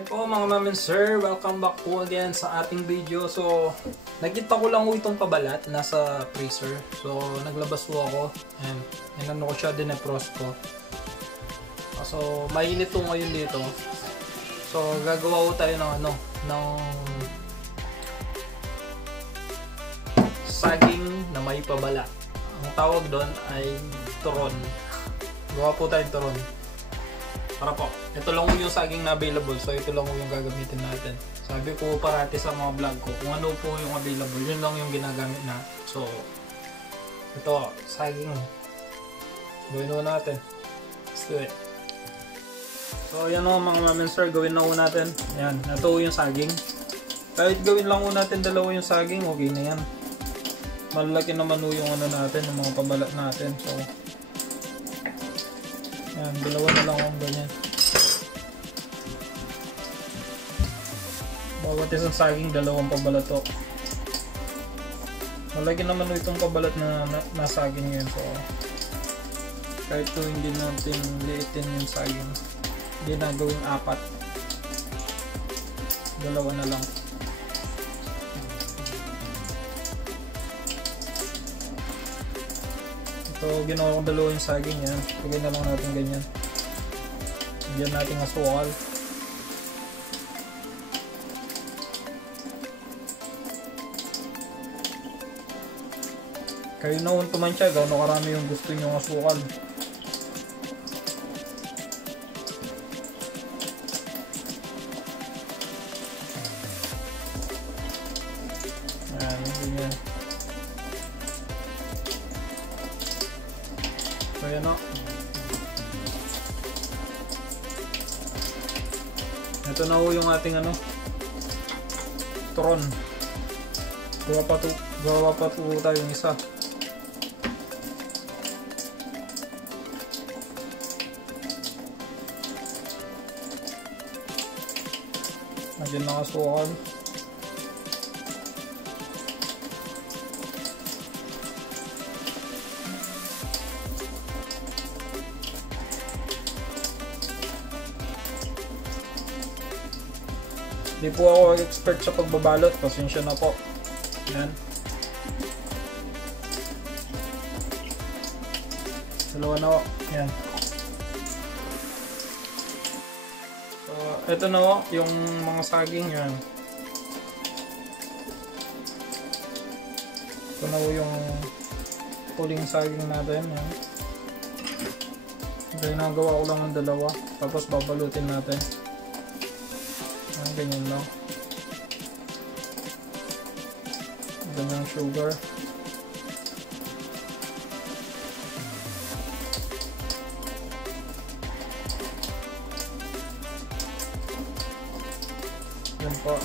Hi po mga ma'am and sir, welcome back po again sa ating video. So, nakita ko lang po itong pabalat nasa freezer. So, naglabas po ako and inano ko siya, dinefrost ko. So, mainit po ngayon dito. So, gagawa ko tayo ng ng saging na may pabalat. Ang tawag doon ay turon. Gawa po tayong turon. Para po, ito lang yung saging na available, so ito lang yung gagamitin natin. Sabi ko parati sa mga vlog ko, kung ano po yung available, yun lang yung ginagamit na. So, ito, saging. Gawin na natin. Let's do it. So, yan o mga ma'am and sir, gawin na natin. Yan, ito yung saging. Kahit gawin lang natin dalawa yung saging, okay na yan. Malalaki naman yung natin, yung mga pabalat natin. So, yan, dalawa na lang ang ganyan. Bawat isang saging, dalawang pabalat to. Malaki naman itong pabalat na nasaging yun. So, kahit ito hindi natin liitin yung saging, hindi na gawing apat. Dalawa na lang. So, ginawa kong dalawa yung saging yan. Lagyan na lang natin ganyan. Lagyan natin asukal. Kayo na kung tumansya, gano'n karami yung gusto nyo ng asukal. Ayan, ganyan. So, yan o. Ito na ho yung ating turon. Gawa pa po tayong isa. Nagyan na asukal. Hindi po ako expert sa pagbabalot, pasensya na po. Yan. Dalawa na po. Yan. So, ito na po yung mga saging yan. Ito na po yung huling saging natin. Yan. Ginagawa ko lang ng dalawa, tapos babalutin natin. Ganyan lang. Ganyan sugar. Yan po.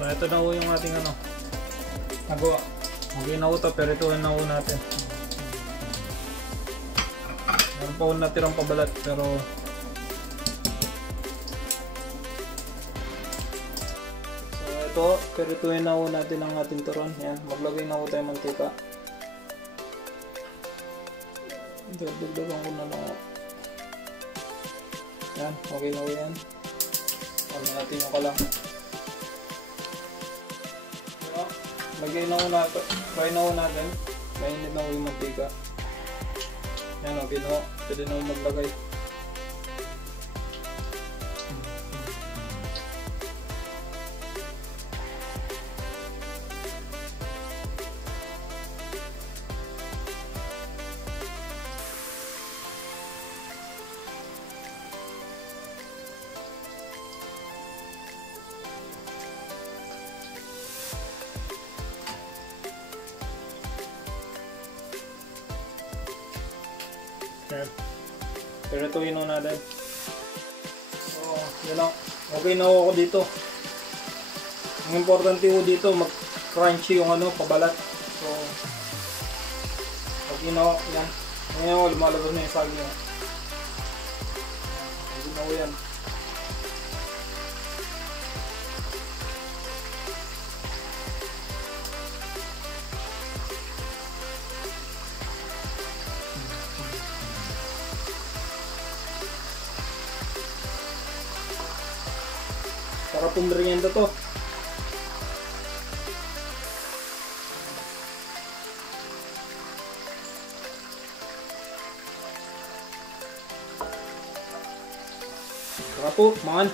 So, ito na ho yung ating nagawa. Okay na ho ito, pero ito na ho natin. Meron pa ho natirang pabalat, pero so, ito, pero ito na ho natin ang ating turon. Yan, maglagay na ho tayo mantika. Dagdagan ko na lang. Yan, okay na ho yan. Ano natin yung kalang. Lagay na ho natin, try na ho natin, mainit na ho yung mantika. Yan, okay na ho, pwede na ho maglagay. Ayan. Pirituhin na natin. So, yun na. Okay na ako dito. Ang importante ko dito, mag-crunchy yung pabalat. So, pag ginawa, yan. Ngayon, lumalabas na yung saging. Ginawa yan. Para pumerienda to. Tara po, man.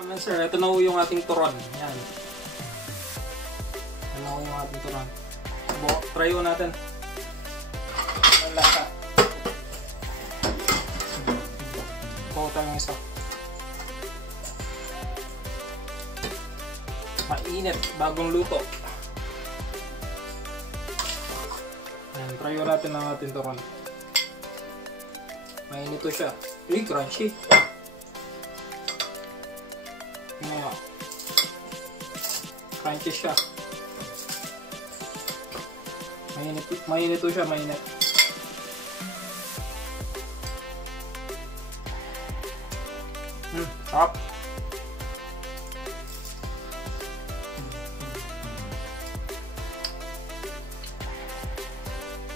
Amen sir, ito na po yung ating turon. Yan. Ito na po yung ating turon. Try po natin. Ang lasa. Bawa tayong isa. Mainit, bagong luto. Yan, try natin ang ating turon. Mainit to siya. Uy, crunchy. Ngayon. Crunchy siya. Mainit to siya, mainit. Sarap.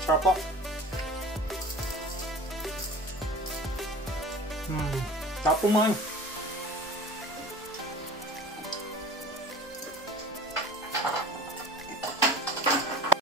Sarap po. Sarap po man.